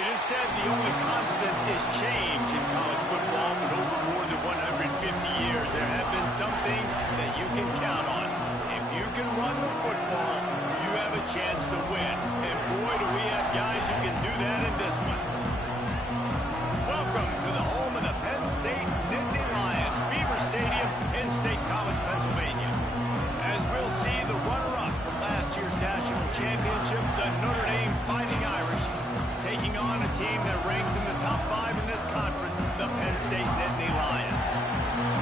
It is said the only constant is change in college football, but over more than 150 years, there have been some things that you can count on. If you can run the football, you have a chance to win. And boy, do we have guys who can do that in this one. Welcome to the home of the Penn State Nittany Lions, Beaver Stadium in State College, Pennsylvania. As we'll see, the runner-up from last year's national championship, the Notre Dame Fighting Irish, taking on a team that ranks in the top 5 in this conference, the Penn State Nittany Lions.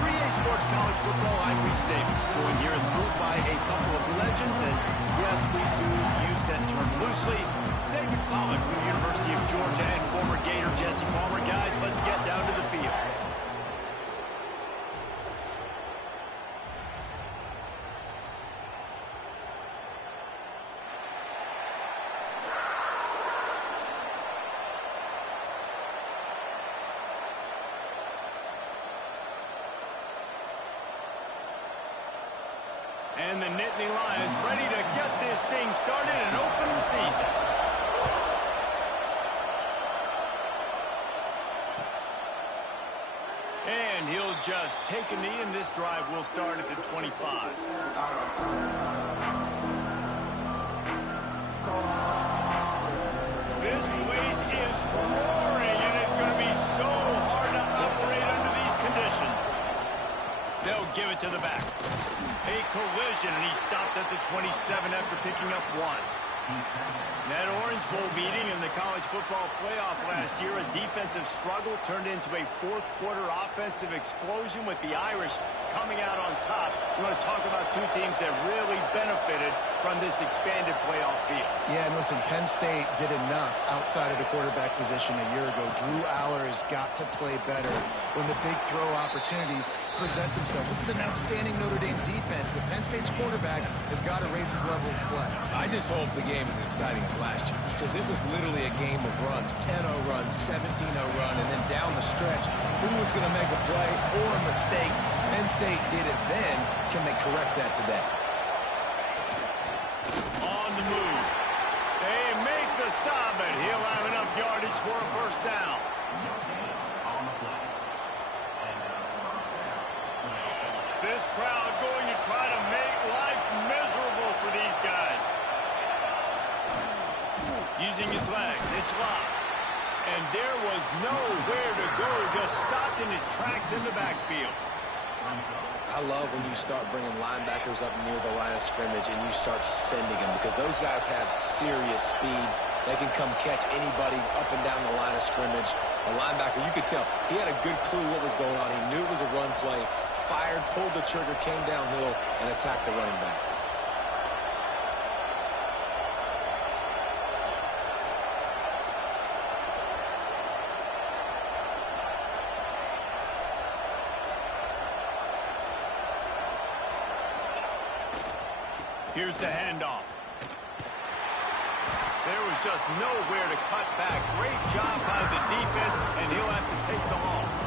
3A Sports College Football, I'm Reese Davis, joined here in the booth by a couple of legends, and yes, we do use that term loosely. David Pollack from the University of Georgia and former Gator Jesse Palmer. Guys, let's get down to the field. And the Nittany Lions ready to get this thing started and open the season. And he'll just take a knee, and this drive will start at the 25. This place is roaring, and it's going to be so hard to operate under these conditions. They'll give it to the back. A collision, and he stopped at the 27 after picking up 1. That Orange Bowl meeting in the college football playoff last year, a defensive struggle turned into a fourth-quarter offensive explosion with the Irish coming out on top. We're going to talk about two teams that really benefited from this expanded playoff field. Yeah, and listen, Penn State did enough outside of the quarterback position a year ago. Drew Aller has got to play better when the big throw opportunities present themselves. This is an outstanding Notre Dame defense, but Penn State's quarterback has got to raise his level of play. I just hope the game is as exciting as last year's, because it was literally a game of runs. 10-0 run, 17-0 run, and then down the stretch, who was going to make a play or a mistake? Penn State did it then. Can they correct that today? On the move. They make the stop, but he'll have enough yardage for a first down. This crowd going to try to make life miserable for these guys. Using his legs, it's locked. And there was nowhere to go, just stopped in his tracks in the backfield. I love when you start bringing linebackers up near the line of scrimmage and you start sending them, because those guys have serious speed. They can come catch anybody up and down the line of scrimmage. A linebacker, you could tell, he had a good clue what was going on. He knew it was a run play, fired, pulled the trigger, came downhill, and attacked the running back. Here's the handoff. There was just nowhere to cut back. Great job by the defense, and he'll have to take the loss.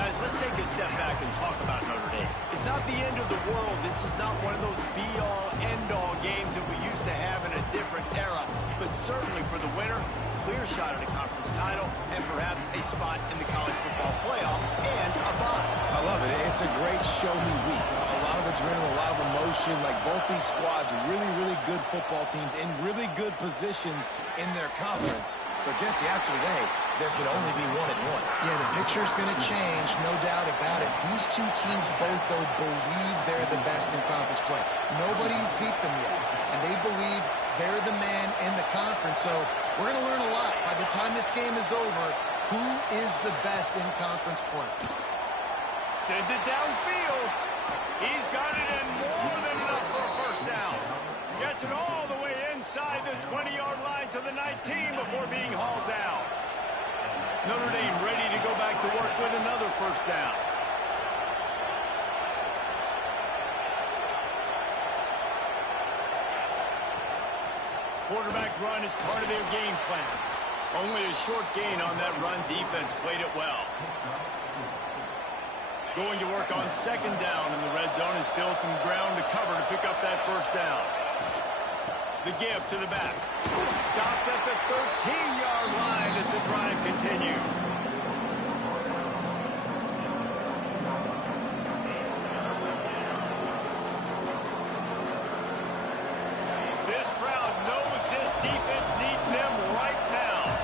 Guys, let's take a step back and talk about Notre Dame. It's not the end of the world. This is not one of those be-all, end-all games that we used to have in a different era. But certainly for the winner, clear shot at a conference title and perhaps a spot in the college football playoff and a bye. I love it. It's a great show-me week. A lot of adrenaline, a lot of emotion. Like, both these squads, really, really good football teams in really good positions in their conference. But, Jesse, after today, there can only be 1-1. Yeah, the picture's going to change, no doubt about it. These two teams both, though, believe they're the best in conference play. Nobody's beat them yet, and they believe they're the man in the conference. So we're going to learn a lot. By the time this game is over, who is the best in conference play? Sends it downfield. He's got it in more than enough for a first down. Gets it all the way inside the 20-yard line to the 19 before being hauled down. Notre Dame ready to go back to work with another first down. Quarterback run is part of their game plan. Only a short gain on that run. Defense played it well. Going to work on second down in the red zone, and still some ground to cover to pick up that first down. The give to the back. Stopped at the 13-yard line as the drive continues. This crowd knows this defense needs them right now.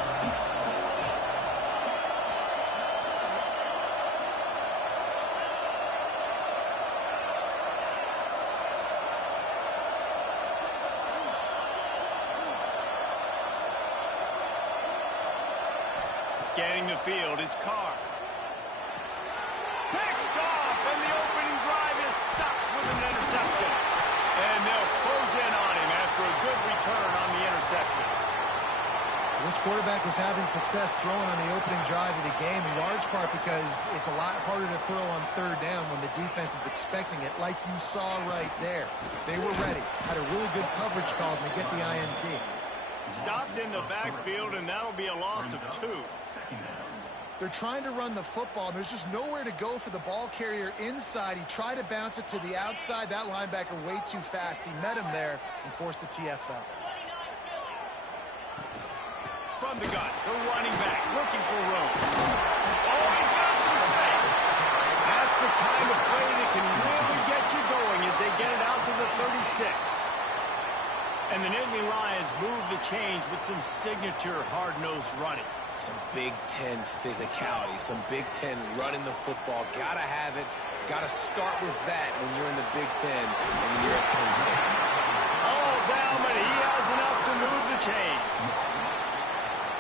Scanning the field, it's Carr. Picked off, and the opening drive is stopped with an interception. And they'll close in on him after a good return on the interception. This quarterback was having success throwing on the opening drive of the game, in large part because it's a lot harder to throw on third down when the defense is expecting it, like you saw right there. They were ready, had a really good coverage call, and they get the INT. Stopped in the backfield, and that'll be a loss of 2. They're trying to run the football. There's just nowhere to go for the ball carrier inside. He tried to bounce it to the outside. That linebacker way too fast. He met him there and forced the TFL. From the gun, the running back looking for room. Oh, he's got some space. That's the kind of play that can really get you going as they get it out to the 36. And the Nittany Lions move the change with some signature hard-nosed running. Some Big Ten physicality, some Big Ten running the football. Gotta have it. Gotta start with that when you're in the Big Ten and you're at Penn State. All down, but he has enough to move the chains.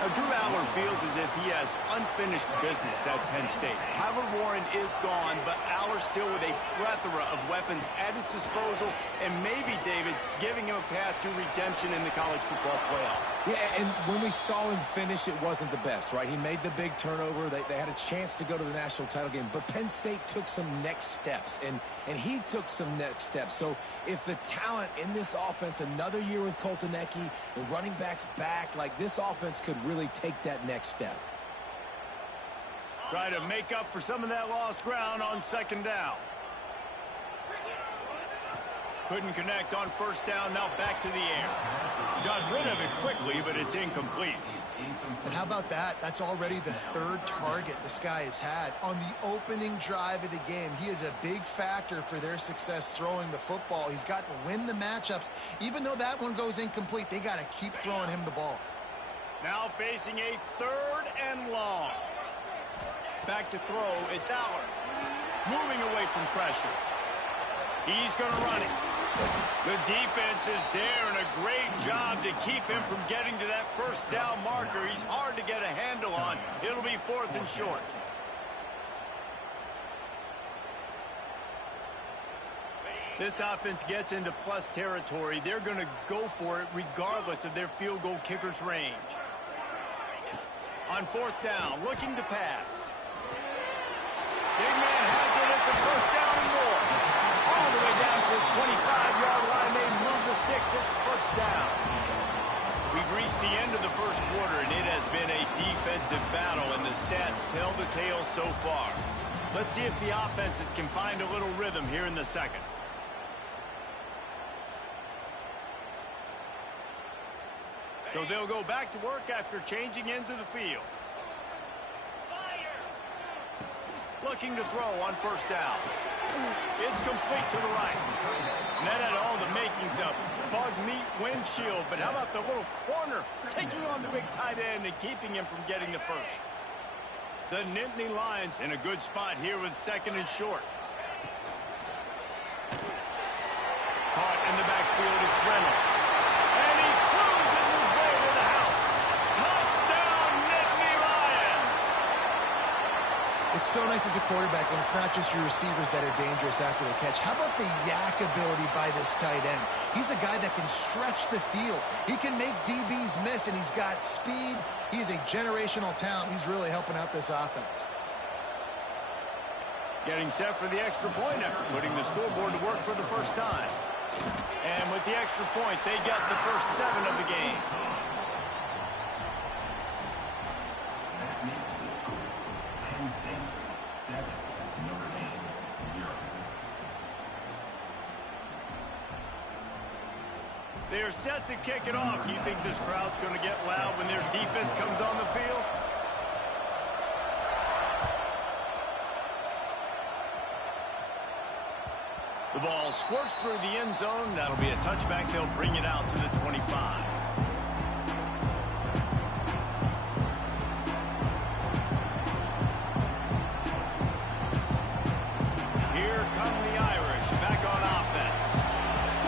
Now, Drew Aller feels as if he has unfinished business at Penn State. Tyler Warren is gone, but Aller still with a plethora of weapons at his disposal, and maybe, David, giving him a path to redemption in the college football playoff. Yeah, and when we saw him finish, it wasn't the best, right? He made the big turnover. They had a chance to go to the national title game, but Penn State took some next steps, and he took some next steps. So if the talent in this offense, another year with Colton Ecke, the running backs back, like this offense could really take that next step. Try to make up for some of that lost ground on second down. Couldn't connect on first down, now back to the air. Got rid of it quickly, but it's incomplete. And how about that? That's already the third target this guy has had on the opening drive of the game. He is a big factor for their success throwing the football. He's got to win the matchups. Even though that one goes incomplete, they got to keep throwing him the ball. Now facing a 3rd and long. Back to throw, it's Aller. Moving away from pressure. He's going to run it. The defense is there, and a great job to keep him from getting to that first down marker. He's hard to get a handle on. It'll be 4th and short. This offense gets into plus territory. They're going to go for it regardless of their field goal kicker's range. On 4th down, looking to pass. Big man has it. It's a first down and more. All the way down to the 25-yard line. They move the sticks. It's first down. We've reached the end of the first quarter, and it has been a defensive battle, and the stats tell the tale so far. Let's see if the offenses can find a little rhythm here in the second. So they'll go back to work after changing into the field. Looking to throw on first down. It's complete to the right. And that had all the makings of bug meat windshield. But how about the little corner taking on the big tight end and keeping him from getting the first? The Nittany Lions in a good spot here with 2nd and short. Caught in the backfield, it's Reynolds. And he cruises his way to the house. Touchdown, Nittany Lions! It's so nice as a quarterback when it's not just your receivers that are dangerous after the catch. How about the yak ability by this tight end? He's a guy that can stretch the field. He can make DBs miss, and he's got speed. He's a generational talent. He's really helping out this offense. Getting set for the extra point after putting the scoreboard to work for the first time. And with the extra point, they get the first 7 of the game. They are set to kick it off. You think this crowd's going to get loud when their defense comes on the field? The ball squirts through the end zone. That'll be a touchback. They'll bring it out to the 25. Here come the Irish back on offense.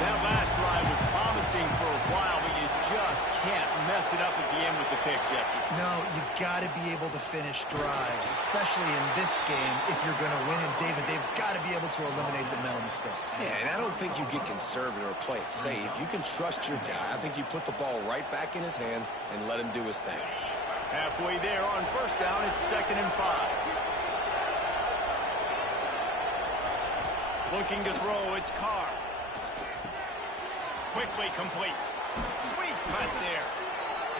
That last drive was promising for a while, but you just can't mess it up at the end with the pick, Jesse. No, you got to be able to finish drives, especially in this game if you're going to win. And, David, they've got to be able to eliminate the mental mistakes. Yeah, and I don't think you get conservative or play it safe. You can trust your guy. I think you put the ball right back in his hands and let him do his thing. Halfway there on first down, it's 2nd and 5. Looking to throw, it's Carr. Quickly complete. Sweet cut there.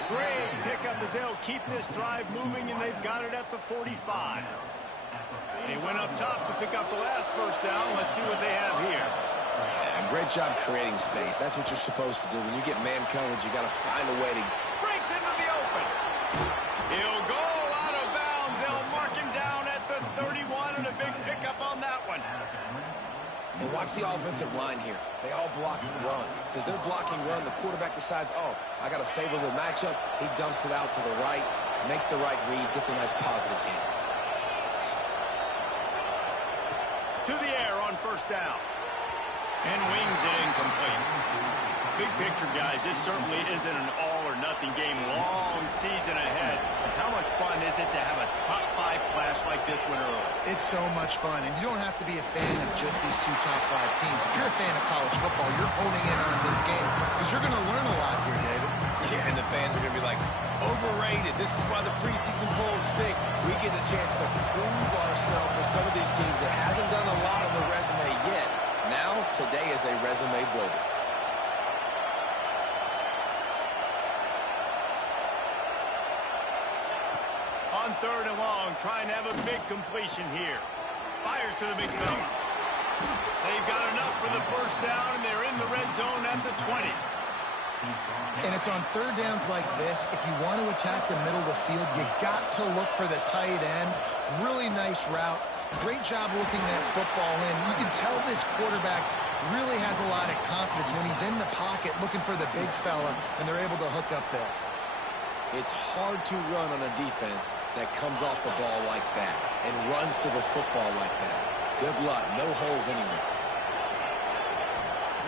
Great pickup as they'll keep this drive moving, and they've got it at the 45. They went up top to pick up the last first down. Let's see what they have here. Yeah, great job creating space. That's what you're supposed to do. When you get man coverage, you got to find a way to... Breaks into the open. He'll go out of bounds. They'll mark him down at the 31, and a big pickup on that one. And watch the offensive line here. They all block and run. Because they're blocking run, the quarterback decides, oh, I got a favorable matchup. He dumps it out to the right, makes the right read, gets a nice positive gain. To the air on first down. And wings it incomplete. Big picture, guys, this certainly isn't an all-or-nothing game. Long season ahead. How much fun is it to have a top 5 clash like this one early? It's so much fun, and you don't have to be a fan of just these 2 top 5 teams. If you're a fan of college football, you're honing in on this game because you're going to learn a lot here, David. Yeah, and the fans are going to be like, overrated. This is why the preseason polls stink. We get a chance to prove ourselves for some of these teams that hasn't done a lot on the resume yet. Now, today is a resume builder. On 3rd and long, trying to have a big completion here. Fires to the big fella. They've got enough for the first down, and they're in the red zone at the 20. And it's on 3rd downs like this. If you want to attack the middle of the field, you got to look for the tight end. Really nice route. Great job looking that football in. You can tell this quarterback really has a lot of confidence when he's in the pocket looking for the big fella, and they're able to hook up there. It's hard to run on a defense that comes off the ball like that and runs to the football like that. Good luck. No holes anywhere.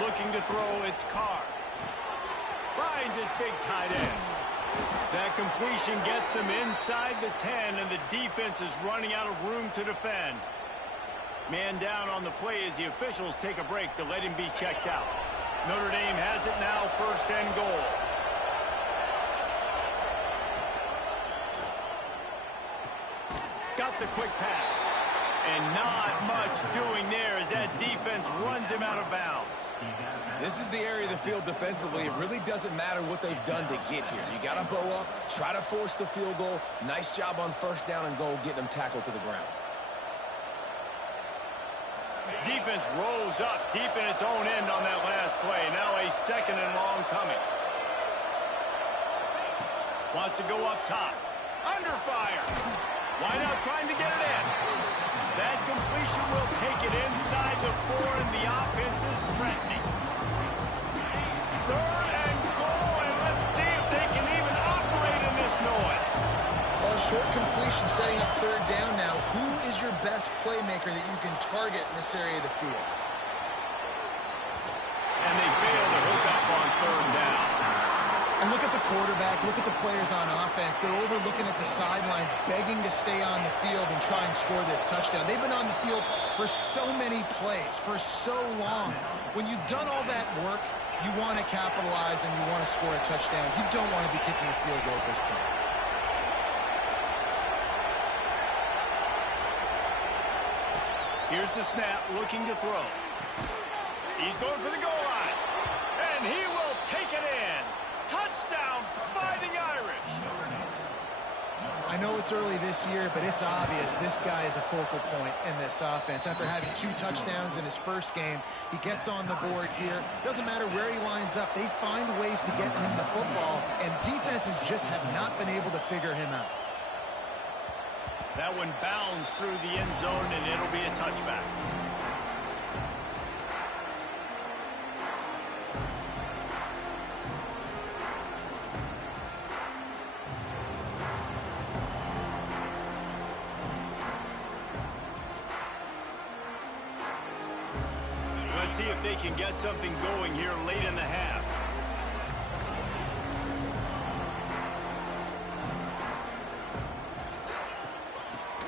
Looking to throw, it's Carr. Finds his big tight end. That completion gets them inside the 10, and the defense is running out of room to defend. Man down on the play as the officials take a break to let him be checked out. Notre Dame has it now, 1st and goal. Got the quick pass. And not much doing there as that defense runs him out of bounds. This is the area of the field defensively. It really doesn't matter what they've done to get here. You got to bow up, try to force the field goal. Nice job on first down and goal, getting them tackled to the ground. Defense rose up deep in its own end on that last play. Now a 2nd and long coming. Wants to go up top. Under fire. Why not trying to get it in? That completion will take it inside the 4, and the offense is threatening. 3rd and goal, and let's see if they can even operate in this noise. Well, short completion setting up 3rd down now. Who is your best playmaker that you can target in this area of the field? And they fail to hook up on 3rd down. And look at the quarterback, look at the players on offense. They're overlooking at the sidelines, begging to stay on the field and try and score this touchdown. They've been on the field for so many plays, for so long. When you've done all that work, you want to capitalize and you want to score a touchdown. You don't want to be kicking a field goal at this point. Here's the snap, looking to throw. He's going for the goal line. And he will take it in. Touchdown, Fighting Irish. I I know it's early this year, but it's obvious this guy is a focal point in this offense. After having 2 touchdowns in his first game, he gets on the board here. Doesn't matter where he lines up, they find ways to get him the football, and defenses just have not been able to figure him out. That one bounds through the end zone, and it'll be a touchback. Let's see if they can get something going here late in the half.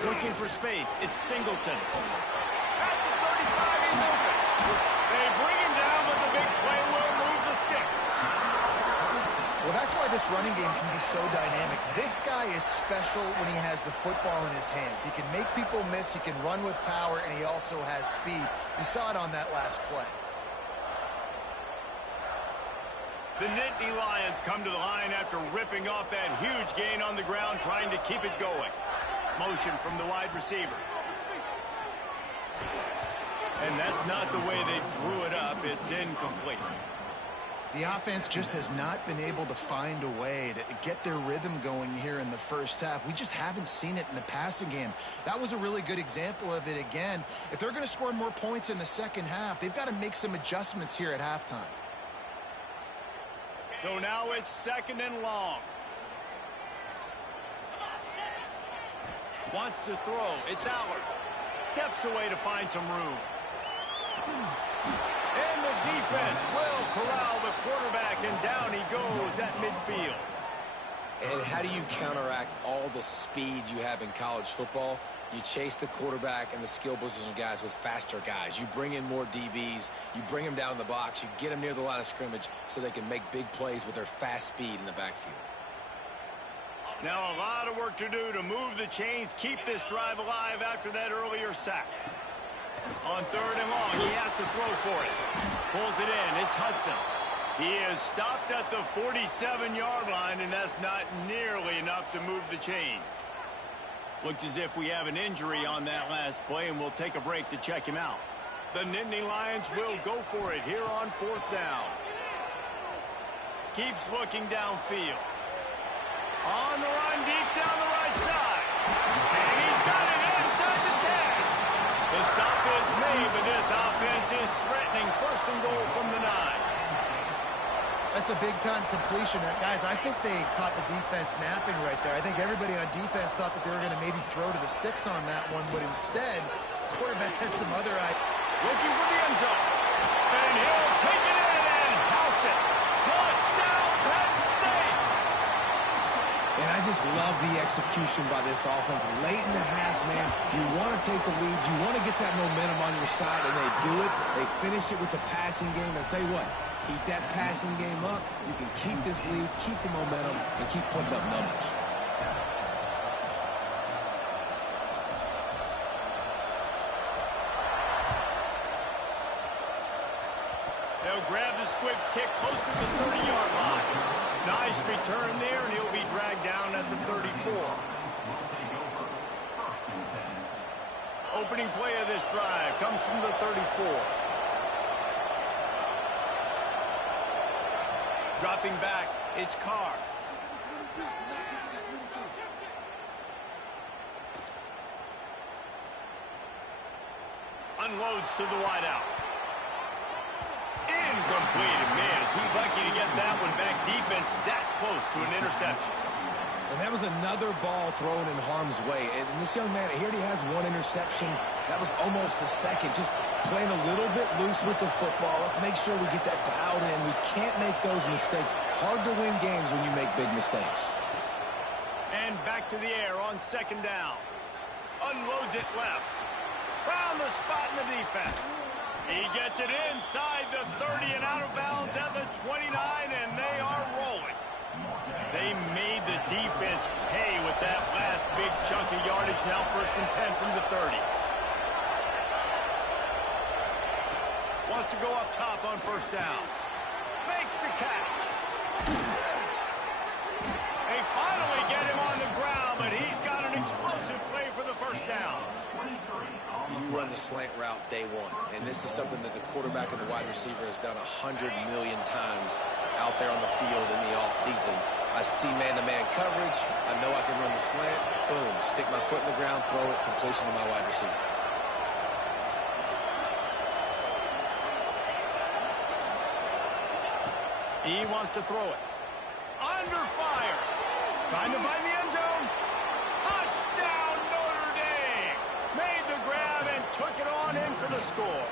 Looking for space. It's Singleton. At the 35, he's open. They bring him down, but the big play will move the sticks. Well, that's why this running game can be so dynamic. This guy is special when he has the football in his hands. He can make people miss, he can run with power, and he also has speed. You saw it on that last play. The Nittany Lions come to the line after ripping off that huge gain on the ground, trying to keep it going. Motion from the wide receiver. And that's not the way they drew it up. It's incomplete. The offense just has not been able to find a way to get their rhythm going here in the first half. We just haven't seen it in the passing game. That was a really good example of it again. If they're going to score more points in the second half, they've got to make some adjustments here at halftime. So now it's 2nd and long. Wants to throw. It's Allard. Steps away to find some room. And the defense will corral the quarterback, and down he goes at midfield. And how do you counteract all the speed you have in college football? You chase the quarterback and the skill position guys with faster guys. You bring in more DBs. You bring them down in the box. You get them near the line of scrimmage so they can make big plays with their fast speed in the backfield. Now a lot of work to do to move the chains, keep this drive alive after that earlier sack. On 3rd and long, he has to throw for it. Pulls it in. It's Hudson. He is stopped at the 47-yard line, and that's not nearly enough to move the chains. Looks as if we have an injury on that last play, and we'll take a break to check him out. The Nittany Lions will go for it here on 4th down. Keeps looking downfield. On the run, deep down the right side. And he's got it inside the 10. The stop is made, but this offense is threatening. 1st and goal from the 9. That's a big-time completion. Guys, I think they caught the defense napping right there. I think everybody on defense thought that they were going to maybe throw to the sticks on that one, but instead, quarterback had some other ideas. Looking for the end zone. And he'll take it in and house it. Touchdown, Penn State! And I just love the execution by this offense. Late in the half, man, you want to take the lead. You want to get that momentum on your side, and they do it. They finish it with the passing game. I'll tell you what, keep that passing game up. You can keep this lead, keep the momentum, and keep putting up numbers. They'll grab the squib kick close to the 30-yard line. Nice return there, and he'll be dragged down at the 34. Opening play of this drive comes from the 34. Dropping back, it's Carr. Unloads to the wideout. Incomplete. Man, is he lucky to get that one back. Defense that close to an interception. And that was another ball thrown in harm's way. And this young man, here he has one interception. That was almost a second. Just playing a little bit loose with the football. Let's make sure we get that dialed in. We can't make those mistakes. Hard to win games when you make big mistakes. And back to the air on 2nd down. Unloads it left. Found the spot in the defense. He gets it inside the 30 and out of bounds at the 29, and they are rolling. They made the defense pay with that last big chunk of yardage. Now 1st and 10 from the 30. Wants to go up top on 1st down. Makes the catch. They finally get him on the ground, but he's explosive play for the first down. You run the slant route day one, and this is something that the quarterback and the wide receiver has done 100 million times out there on the field in the offseason. I see man-to-man coverage. I know I can run the slant. Boom, stick my foot in the ground, throw it, completion to my wide receiver. He wants to throw it. Under fire. Trying to find the end zone. Touchdown, Notre Dame. Made the grab and took it on in for the score.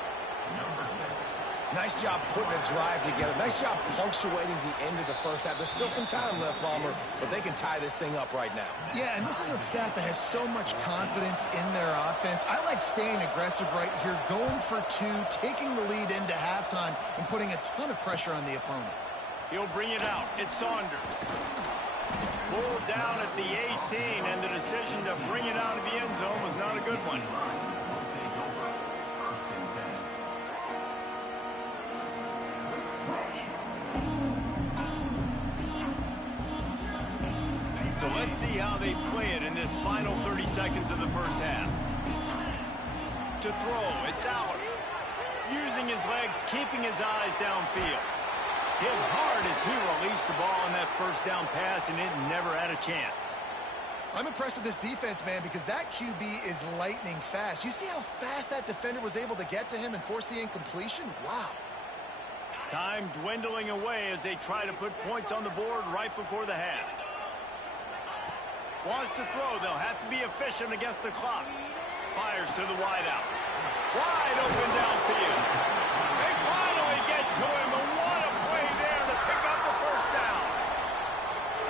Nice job putting a drive together. Nice job punctuating the end of the first half. There's still some time left, Palmer, but they can tie this thing up right now. Yeah, and this is a staff that has so much confidence in their offense. I like staying aggressive right here, going for two, taking the lead into halftime, and putting a ton of pressure on the opponent. He'll bring it out. It's Saunders. Pulled down at the 18, and the decision to bring it out of the end zone was not a good one. So let's see how they play it in this final 30 seconds of the first half. To throw, it's Aller. Using his legs, keeping his eyes downfield. Hit hard as he released the ball on that first down pass, and it never had a chance. I'm impressed with this defense, man, because that QB is lightning fast. You see how fast that defender was able to get to him and force the incompletion? Wow. Time dwindling away as they try to put points on the board right before the half. Wants to throw. They'll have to be efficient against the clock. Fires to the wideout. Wide open downfield. They finally get to him, but what a play there to pick up the first down.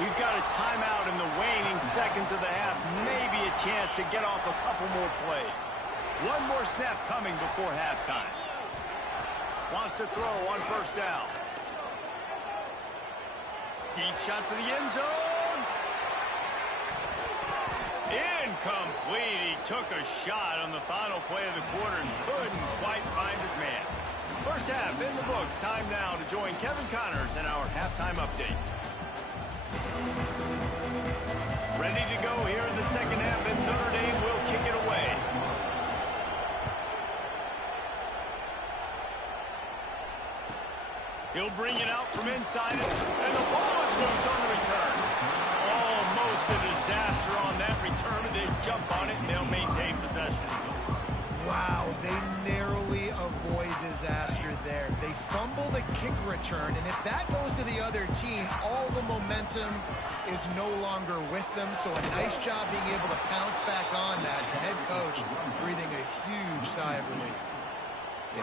We've got a timeout in the waning seconds of the half. Maybe a chance to get off a couple more plays. One more snap coming before halftime. Wants to throw on first down. Deep shot for the end zone. Incomplete. He took a shot on the final play of the quarter and couldn't quite find his man. First half in the books. Time now to join Kevin Connors in our halftime update. Ready to go here in the second half, and Notre Dame will kick it away. He'll bring it out from inside it, and the ball is loose on the return. Almost a disaster on that return, and they jump on it, and they'll maintain possession. Wow, they narrowly avoid disaster there. They fumble the kick return, and if that goes to the other team, all the momentum is no longer with them. So a nice job being able to pounce back on that. The head coach breathing a huge sigh of relief.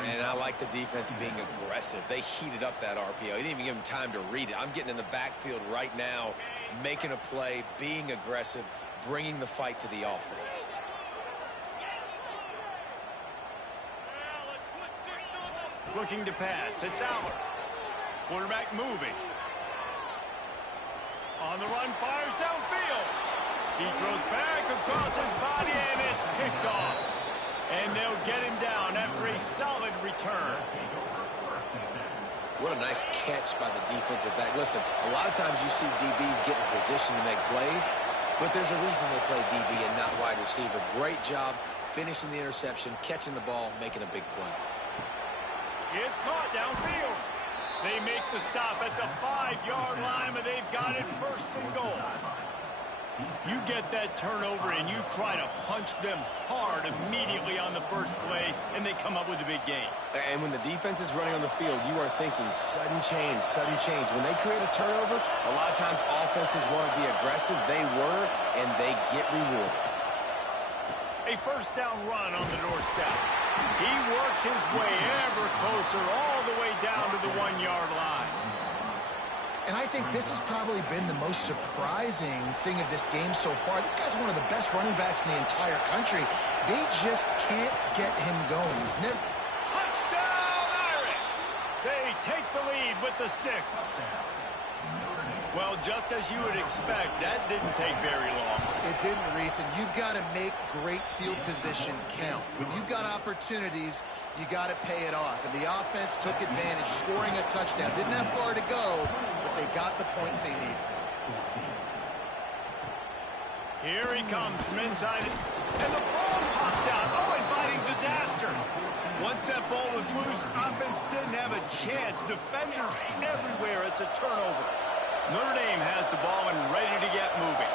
And I like the defense being aggressive. They heated up that RPO. He didn't even give him time to read it. I'm getting in the backfield right now, making a play, being aggressive, bringing the fight to the offense. Looking to pass. It's Aller. Quarterback moving. On the run, fires downfield. He throws back across his body, and it's picked off. And they'll get him down after a solid return. What a nice catch by the defensive back. Listen, a lot of times you see DBs get in position to make plays, but there's a reason they play DB and not wide receiver. Great job finishing the interception, catching the ball, making a big play. It's caught downfield. They make the stop at the 5-yard line, but they've got it first and goal. You get that turnover, and you try to punch them hard immediately on the first play, and they come up with a big gain. And when the defense is running on the field, you are thinking sudden change, sudden change. When they create a turnover, a lot of times offenses want to be aggressive. They were, and they get rewarded. A first down run on the doorstep. He works his way ever closer all the way down to the 1-yard line. And I think this has probably been the most surprising thing of this game so far. This guy's one of the best running backs in the entire country. They just can't get him going. He's never... Touchdown, Irish! They take the lead with the 6. Well, just as you would expect, that didn't take very long. It didn't, Reese, and you've got to make great field position count. When you've got opportunities, you got to pay it off. And the offense took advantage, scoring a touchdown. Didn't have far to go, but they got the points they needed. Here he comes from inside it. And the ball pops out. Oh, inviting disaster. Once that ball was loose, offense didn't have a chance. Defenders everywhere. It's a turnover. Notre Dame has the ball and ready to get moving.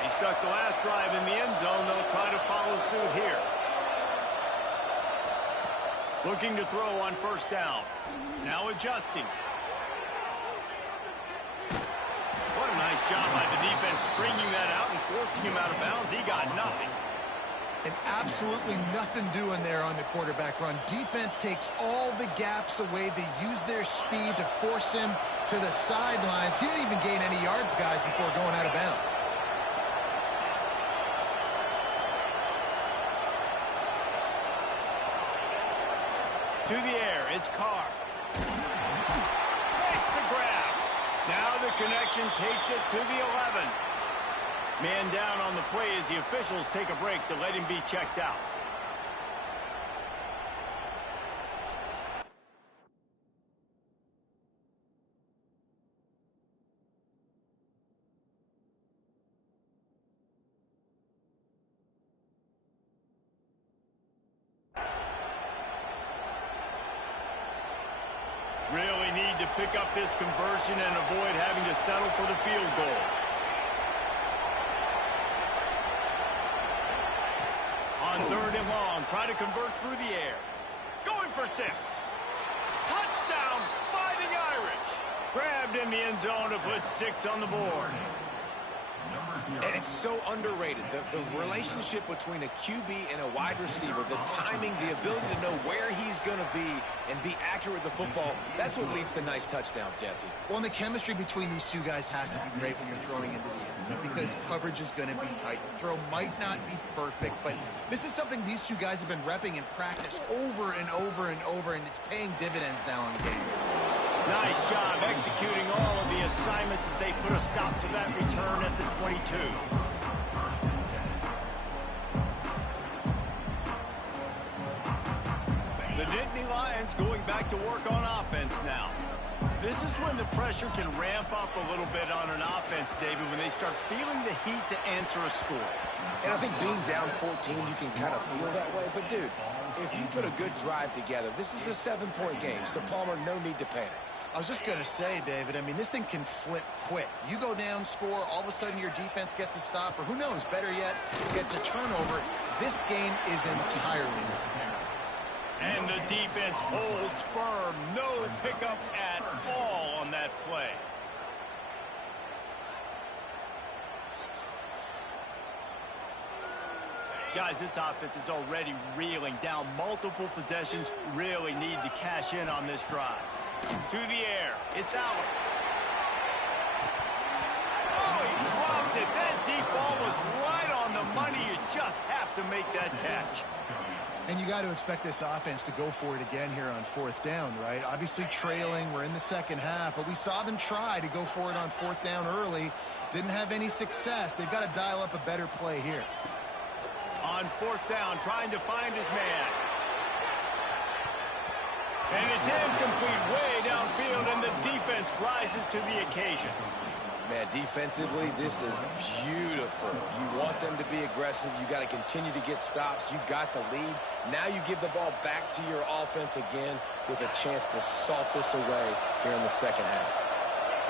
They stuck the last drive in the end zone. They'll try to follow suit here. Looking to throw on first down. Now adjusting. What a nice job by the defense stringing that out and forcing him out of bounds. He got nothing. And absolutely nothing doing there on the quarterback run. Defense takes all the gaps away. They use their speed to force him to the sidelines. He didn't even gain any yards, guys, before going out of bounds. To the air, it's Carr. Makes the grab. Now the connection takes it to the 11. Man down on the play as the officials take a break to let him be checked out. Really need to pick up this conversion and avoid having to settle for the field goal. On third and long, try to convert through the air. Going for 6. Touchdown, Fighting Irish. Grabbed in the end zone to put 6 on the board. And it's so underrated. The relationship between a QB and a wide receiver, the timing, the ability to know where he's going to be and be accurate with the football, that's what leads to nice touchdowns, Jesse. Well, and the chemistry between these two guys has to be great when you're throwing into the end zone because coverage is going to be tight. The throw might not be perfect, but this is something these two guys have been repping in practice over and over and over, and it's paying dividends now in the game. Nice job executing all of the assignments as they put a stop to that return at the 22. The Nittany Lions going back to work on offense now. This is when the pressure can ramp up a little bit on an offense, David, when they start feeling the heat to answer a score. And I think being down 14, you can kind of feel that way. But, dude, if you put a good drive together, this is a 7-point game, so Palmer, no need to panic. I was just going to say, David, I mean, this thing can flip quick. You go down, score, all of a sudden your defense gets a stop, or who knows, better yet, gets a turnover. This game is entirely different. And the defense holds firm. No pickup at all on that play. Guys, this offense is already reeling down multiple possessions. Really need to cash in on this drive. To the air. It's Allen. Oh, he dropped it. That deep ball was right on the money. You just have to make that catch. And you got to expect this offense to go for it again here on fourth down, right? Obviously trailing. We're in the second half, but we saw them try to go for it on fourth down early. Didn't have any success. They've got to dial up a better play here. On fourth down, trying to find his man. And it's incomplete way downfield, and the defense rises to the occasion. Man, defensively, this is beautiful. You want them to be aggressive. You got to continue to get stops. You got the lead. Now you give the ball back to your offense again with a chance to salt this away here in the second half.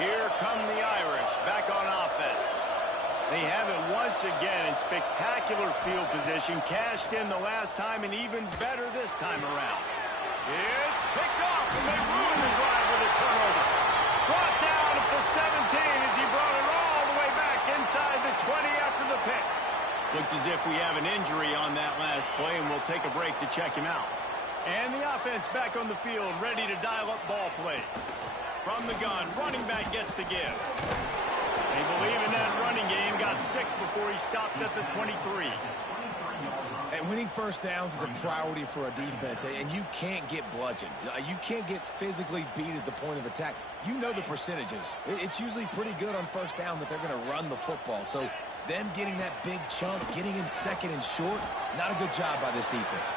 Here come the Irish back on offense. They have it once again in spectacular field position. Cashed in the last time and even better this time around. It's picked off, and they ruin the drive with a turnover. Brought down at the 17 as he brought it all the way back inside the 20 after the pick. Looks as if we have an injury on that last play, and we'll take a break to check him out. And the offense back on the field, ready to dial up ball plays. From the gun, running back gets to give. They believe in that running game, got 6 before he stopped at the 23. And winning first downs is a priority for a defense, and you can't get bludgeoned. You can't get physically beat at the point of attack. You know the percentages. It's usually pretty good on first down that they're going to run the football. So them getting that big chunk, getting in second and short, not a good job by this defense.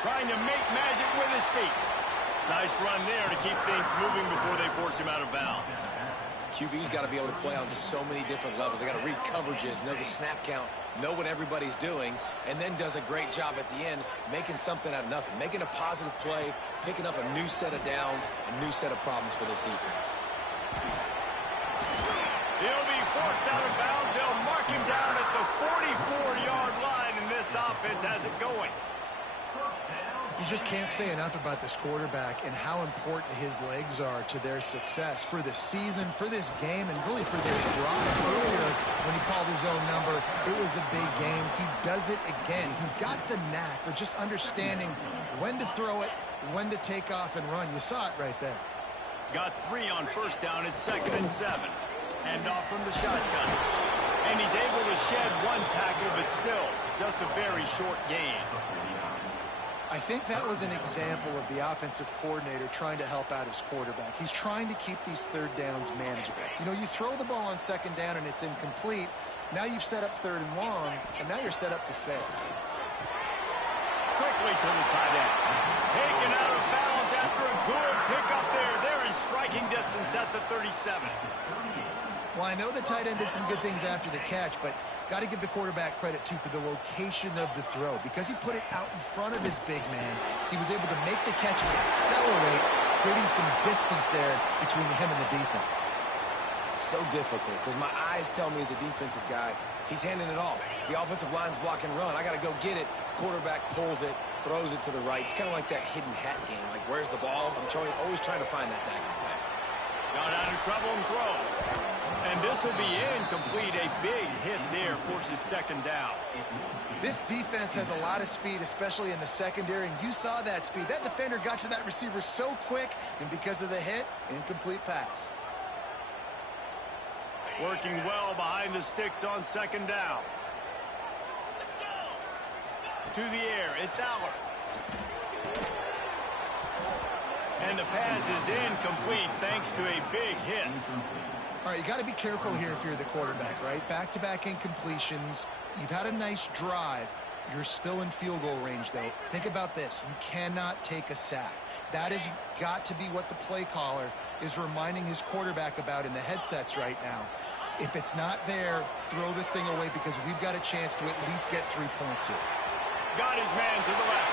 Trying to make magic with his feet. Nice run there to keep things moving before they force him out of bounds. QB's got to be able to play on so many different levels. They got to read coverages, know the snap count, know what everybody's doing, and then does a great job at the end making something out of nothing, making a positive play, picking up a new set of downs, a new set of problems for this defense. He'll be forced out of bounds. They'll mark him down at the 44-yard line, and this offense has it going. You just can't say enough about this quarterback and how important his legs are to their success for this season, for this game, and really for this drive. Earlier, when he called his own number, it was a big game. He does it again. He's got the knack for just understanding when to throw it, when to take off and run. You saw it right there. Got 3 on first down at 2nd and 7. Hand off from the shotgun. And he's able to shed 1 tackle, but still, just a very short gain. I think that was an example of the offensive coordinator trying to help out his quarterback. He's trying to keep these 3rd downs manageable. You know, you throw the ball on 2nd down and it's incomplete. Now you've set up 3rd and long, and now you're set up to fail. Quickly to the tight end. Taken out of bounds after a good pickup there. They're in striking distance at the 37. Well, I know the tight end did some good things after the catch, but got to give the quarterback credit, too, for the location of the throw. Because he put it out in front of his big man, he was able to make the catch and accelerate, creating some distance there between him and the defense. So difficult, because my eyes tell me as a defensive guy, he's handing it off. The offensive line's block and run. I got to go get it. Quarterback pulls it, throws it to the right. It's kind of like that hidden hat game. Like, where's the ball? I'm always trying to find that daggone thing. Got out of trouble and throws. And this will be incomplete. A big hit there forces 2nd down. This defense has a lot of speed, especially in the secondary, and you saw that speed. That defender got to that receiver so quick, and because of the hit, incomplete pass. Working well behind the sticks on 2nd down. To the air, it's Aller. And the pass is incomplete thanks to a big hit. All right, you got to be careful here if you're the quarterback, right? Back-to-back incompletions. You've had a nice drive. You're still in field goal range, though. Think about this. You cannot take a sack. That has got to be what the play caller is reminding his quarterback about in the headsets right now. If it's not there, throw this thing away because we've got a chance to at least get 3 points here. Got his man to the left.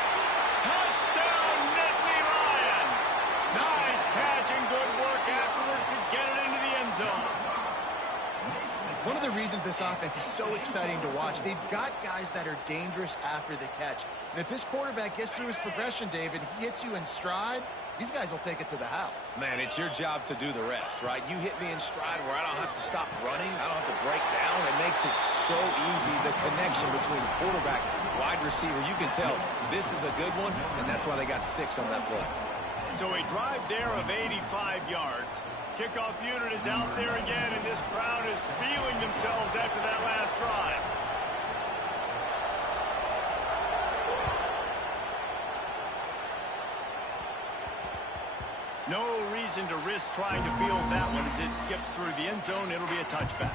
Touchdown, Nittany Lions! Nice catch and good work afterwards to get it into the end zone. One of the reasons this offense is so exciting to watch, they've got guys that are dangerous after the catch. And if this quarterback gets through his progression, David, he hits you in stride, these guys will take it to the house. Man, it's your job to do the rest, right? You hit me in stride where I don't have to stop running. I don't have to break down. It makes it so easy, the connection between quarterback, wide receiver. You can tell this is a good one, and that's why they got 6 on that play. So a drive there of 85 yards. Kickoff unit is out there again, and this crowd is feeling themselves after that last drive. No reason to risk trying to field that one as it skips through the end zone. It'll be a touchback.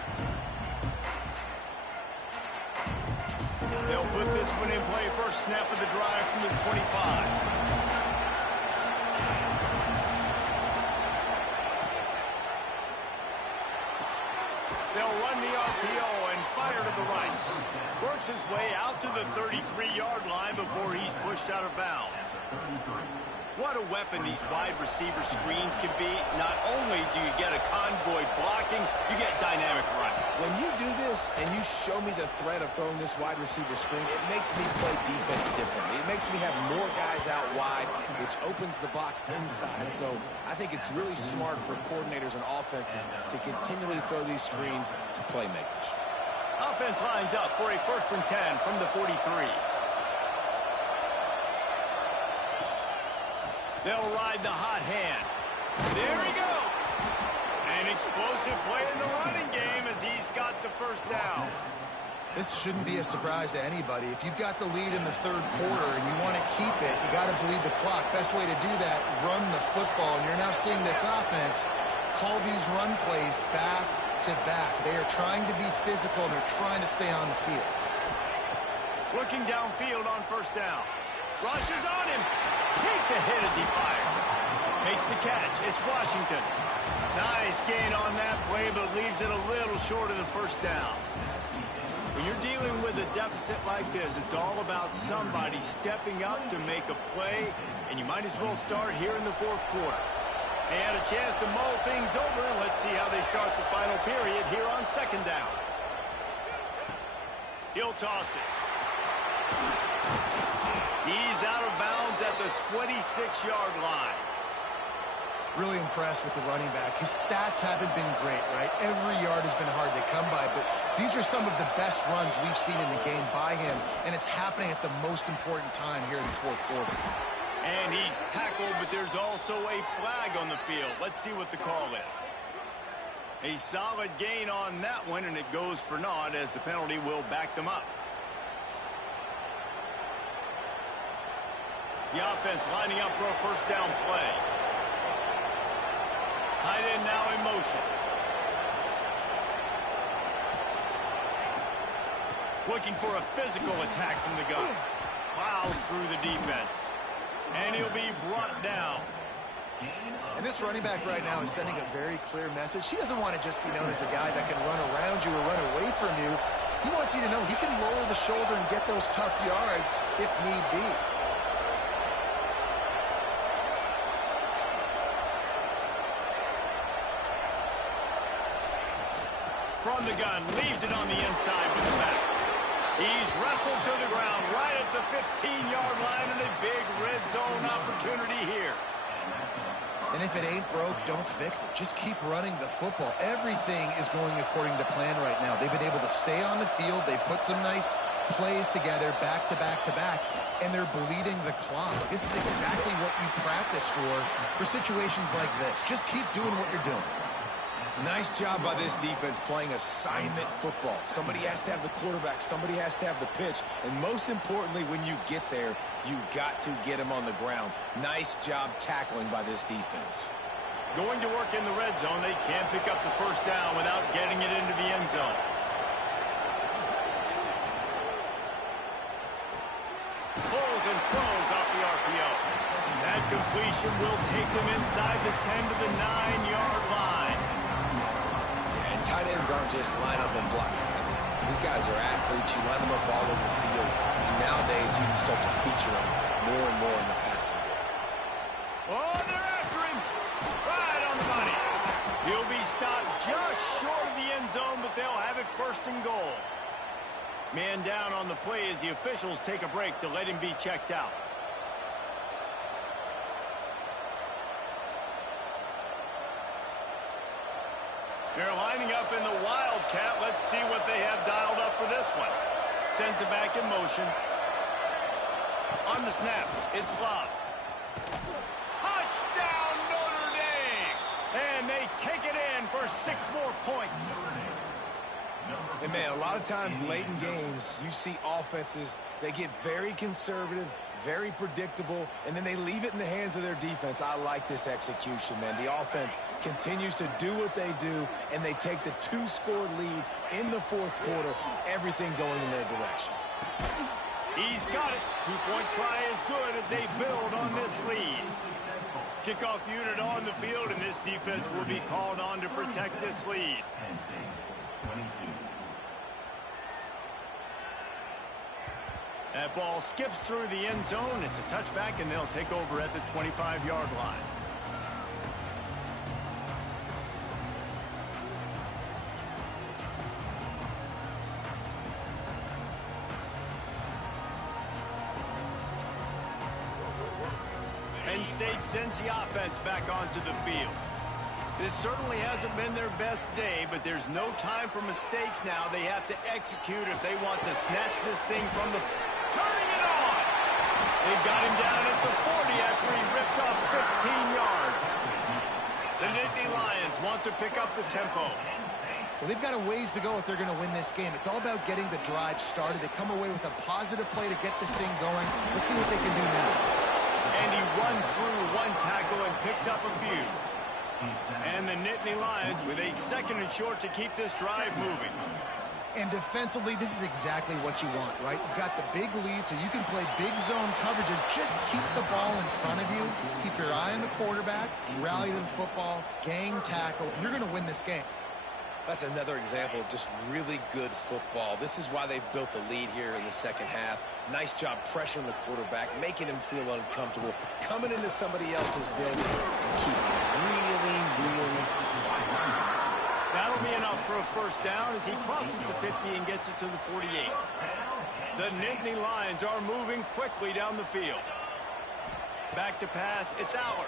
They'll put this one in play. First snap of the drive from the 25. They'll run the RPO and fire to the right. Works his way out to the 33-yard line before he's pushed out of bounds. What a weapon these wide receiver screens can be. Not only do you get a convoy blocking, you get dynamic running. When you do this and you show me the threat of throwing this wide receiver screen, it makes me play defense differently. It makes me have more guys out wide, which opens the box inside. So I think it's really smart for coordinators and offenses to continually throw these screens to playmakers. Offense lines up for a 1st and 10 from the 43. They'll ride the hot hand. There he goes. An explosive play in the running game as he's got the 1st down. This shouldn't be a surprise to anybody. If you've got the lead in the 3rd quarter and you want to keep it, you got to bleed the clock. Best way to do that, run the football. And you're now seeing this offense call these run plays back to back. They are trying to be physical and they're trying to stay on the field. Looking downfield on 1st down. Rushes on him. Takes a hit as he fires. Makes the catch. It's Washington. Nice gain on that play, but leaves it a little short of the first down. When you're dealing with a deficit like this, it's all about somebody stepping up to make a play, and you might as well start here in the fourth quarter. They had a chance to mull things over. Let's see how they start the final period here on second down. He'll toss it. He's out of bounds at the 26-yard line. Really impressed with the running back. His stats haven't been great, right? Every yard has been hard to come by, but these are some of the best runs we've seen in the game by him, and it's happening at the most important time here in the fourth quarter. And he's tackled, but there's also a flag on the field. Let's see what the call is. A solid gain on that one, and it goes for naught as the penalty will back them up. The offense lining up for a first down play. Tight end now in motion. Looking for a physical attack from the gun. Plows through the defense. And he'll be brought down. And this running back right now is sending a very clear message. He doesn't want to just be known as a guy that can run around you or run away from you. He wants you to know he can lower the shoulder and get those tough yards if need be. From the gun, leaves it on the inside with the back. He's wrestled to the ground right at the 15-yard line, and a big red zone opportunity here. And if it ain't broke, don't fix it. Just keep running the football. Everything is going according to plan right now. They've been able to stay on the field. They put some nice plays together back to back to back, and they're bleeding the clock. This is exactly what you practice for situations like this. Just keep doing what you're doing. Nice job by this defense playing assignment football. Somebody has to have the quarterback. Somebody has to have the pitch. And most importantly, when you get there, you got to get him on the ground. Nice job tackling by this defense. Going to work in the red zone. They can't pick up the first down without getting it into the end zone. Pulls and throws off the RPO. That completion will take them inside the 10 to the 9-yard line. Tight ends aren't just line up and block guys. These guys are athletes. You line them up all over the field. And nowadays, you can start to feature them more and more in the passing game. Oh, they're after him. Right on the money. He'll be stopped just short of the end zone, but they'll have it first and goal. Man down on the play as the officials take a break to let him be checked out. They're lining up in the Wildcat. Let's see what they have dialed up for this one. Sends it back in motion. On the snap, it's Love. Touchdown, Notre Dame! And they take it in for 6 more points. And, man, a lot of times late in games, you see offenses, they get very conservative, very predictable, and then they leave it in the hands of their defense. I like this execution, man. The offense continues to do what they do, and they take the 2-score lead in the fourth quarter, everything going in their direction. He's got it. 2-point try is good as they build on this lead. Kickoff unit on the field, and this defense will be called on to protect this lead. That ball skips through the end zone. It's a touchback, and they'll take over at the 25-yard line. Penn State sends the offense back onto the field. This certainly hasn't been their best day, but there's no time for mistakes now. They have to execute if they want to snatch this thing from the... Turning it on! They've got him down at the 40 after he ripped off 15 yards. The Nittany Lions want to pick up the tempo. Well, they've got a ways to go if they're going to win this game. It's all about getting the drive started. They come away with a positive play to get this thing going. Let's see what they can do now. And he runs through one tackle and picks up a few. And the Nittany Lions with a 2nd and short to keep this drive moving. And defensively, this is exactly what you want, right? You got the big lead, so you can play big zone coverages. Just keep the ball in front of you. Keep your eye on the quarterback. Rally to the football. Gang tackle. You're going to win this game. That's another example of just really good football. This is why they've built the lead here in the second half. Nice job pressuring the quarterback, making him feel uncomfortable, coming into somebody else's building and keeping it really, really quiet. That'll be enough for a first down as he crosses the 50 and gets it to the 48. The Nittany Lions are moving quickly down the field. Back to pass, it's Aller.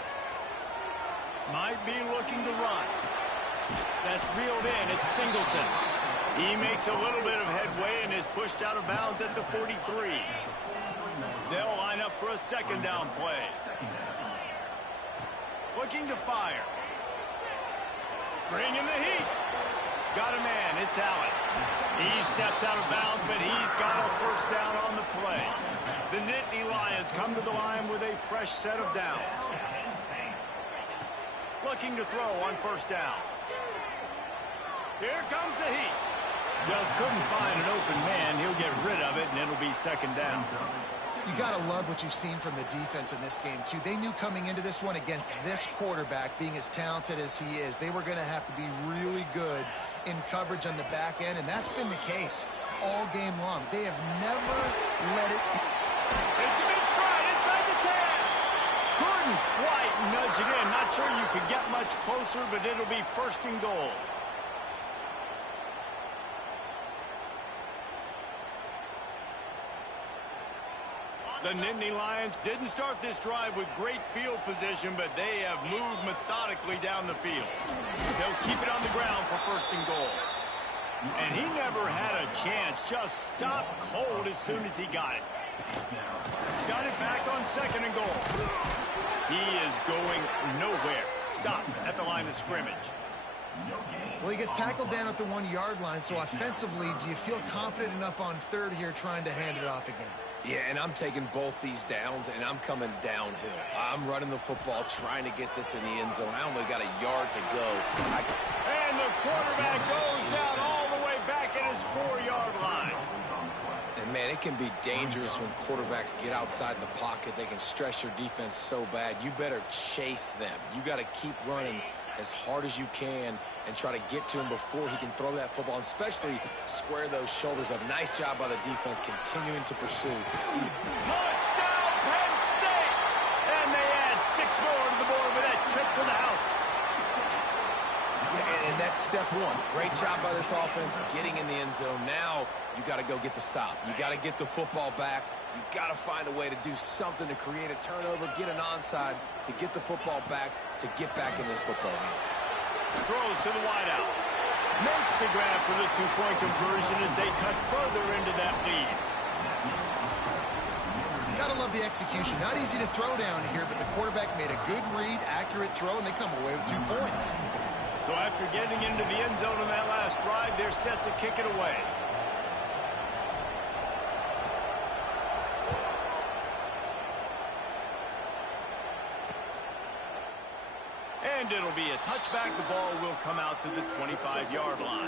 Might be looking to run. That's reeled in, it's Singleton. He makes a little bit of headway and is pushed out of bounds at the 43. They'll line up for a second down play. Looking to fire. Bringing the heat. Got a man, it's Allen. He steps out of bounds, but he's got a first down on the play. The Nittany Lions come to the line with a fresh set of downs. Looking to throw on first down. Here comes the heat. Just couldn't find an open man. He'll get rid of it, and it'll be second down. You got to love what you've seen from the defense in this game, too. They knew coming into this one against this quarterback, being as talented as he is, they were going to have to be really good in coverage on the back end, and that's been the case all game long. They have never let it be. It's a big stride inside the 10. Couldn't quite nudge it in. Not sure you could get much closer, but it'll be first and goal. The Nittany Lions didn't start this drive with great field position, but they have moved methodically down the field. They'll keep it on the ground for first and goal. And he never had a chance. Just stopped cold as soon as he got it. Got it back on second and goal. He is going nowhere. Stop at the line of scrimmage. Well, he gets tackled down at the 1-yard line, so offensively, do you feel confident enough on third here trying to hand it off again? Yeah, and I'm taking both these downs, and I'm coming downhill. I'm running the football, trying to get this in the end zone. I only got a yard to go. And the quarterback goes down all the way back at his 4-yard line. And, man, it can be dangerous when quarterbacks get outside the pocket. They can stress your defense so bad. You better chase them. You got to keep running as hard as you can and try to get to him before he can throw that football, and especially square those shoulders up. Nice job by the defense continuing to pursue. Touchdown, Penn State! And they add 6 more to the board with that trip to the house. Yeah, and that's step one. Great job by this offense getting in the end zone. Now you got to go get the stop. You got to get the football back. You got to find a way to do something to create a turnover, get an onside, to get the football back, to get back in this football game. Throws to the wideout. Makes the grab for the 2-point conversion as they cut further into that lead. Gotta love the execution. Not easy to throw down here, but the quarterback made a good read, accurate throw, and they come away with 2 points. So after getting into the end zone on that last drive, they're set to kick it away. And it'll be a touchback. The ball will come out to the 25-yard line.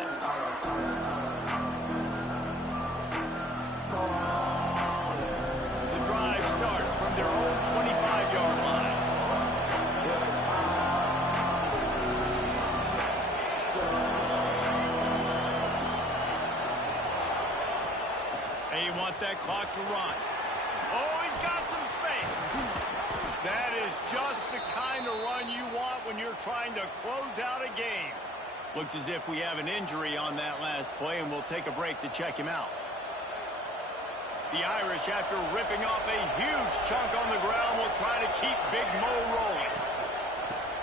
The drive starts from their own 25-yard line. And you want that clock to run. Oh, he's got some space. That is just the kind of run you want when you're trying to close out a game. Looks as if we have an injury on that last play, and we'll take a break to check him out. The Irish, after ripping off a huge chunk on the ground, will try to keep Big Mo rolling.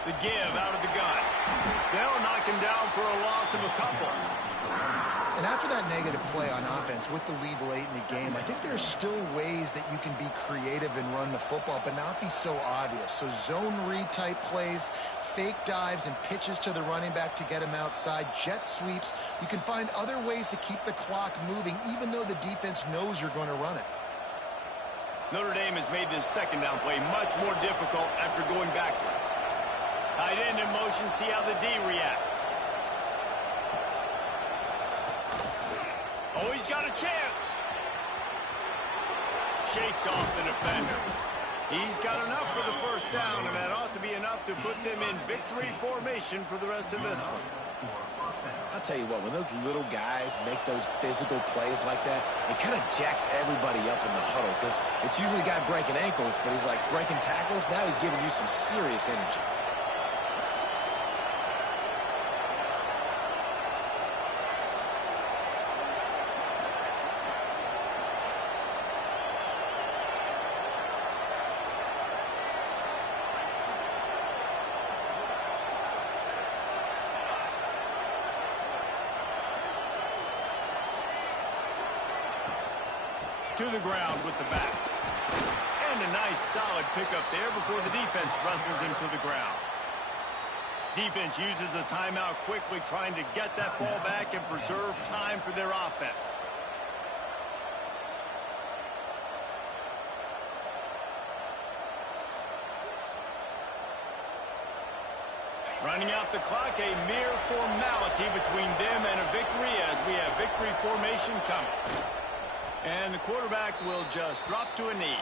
The give out of the gun. They'll knock him down for a loss of a couple. And after that negative play on offense with the lead late in the game, I think there's still ways that you can be creative and run the football, but not be so obvious. So zone read type plays, fake dives and pitches to the running back to get him outside, jet sweeps. You can find other ways to keep the clock moving, even though the defense knows you're going to run it. Notre Dame has made this second down play much more difficult after going backwards. Tight end in motion, see how the D reacts. Oh, he's got a chance. Shakes off the defender. He's got enough for the first down, and that ought to be enough to put them in victory formation for the rest of this one. I'll tell you what, when those little guys make those physical plays like that, it kind of jacks everybody up in the huddle because it's usually a guy breaking ankles, but he's like breaking tackles. Now he's giving you some serious energy. To the ground with the back. And a nice solid pickup there before the defense wrestles him to the ground. Defense uses a timeout quickly, trying to get that ball back and preserve time for their offense. Running out the clock, a mere formality between them and a victory as we have victory formation coming. And the quarterback will just drop to a knee.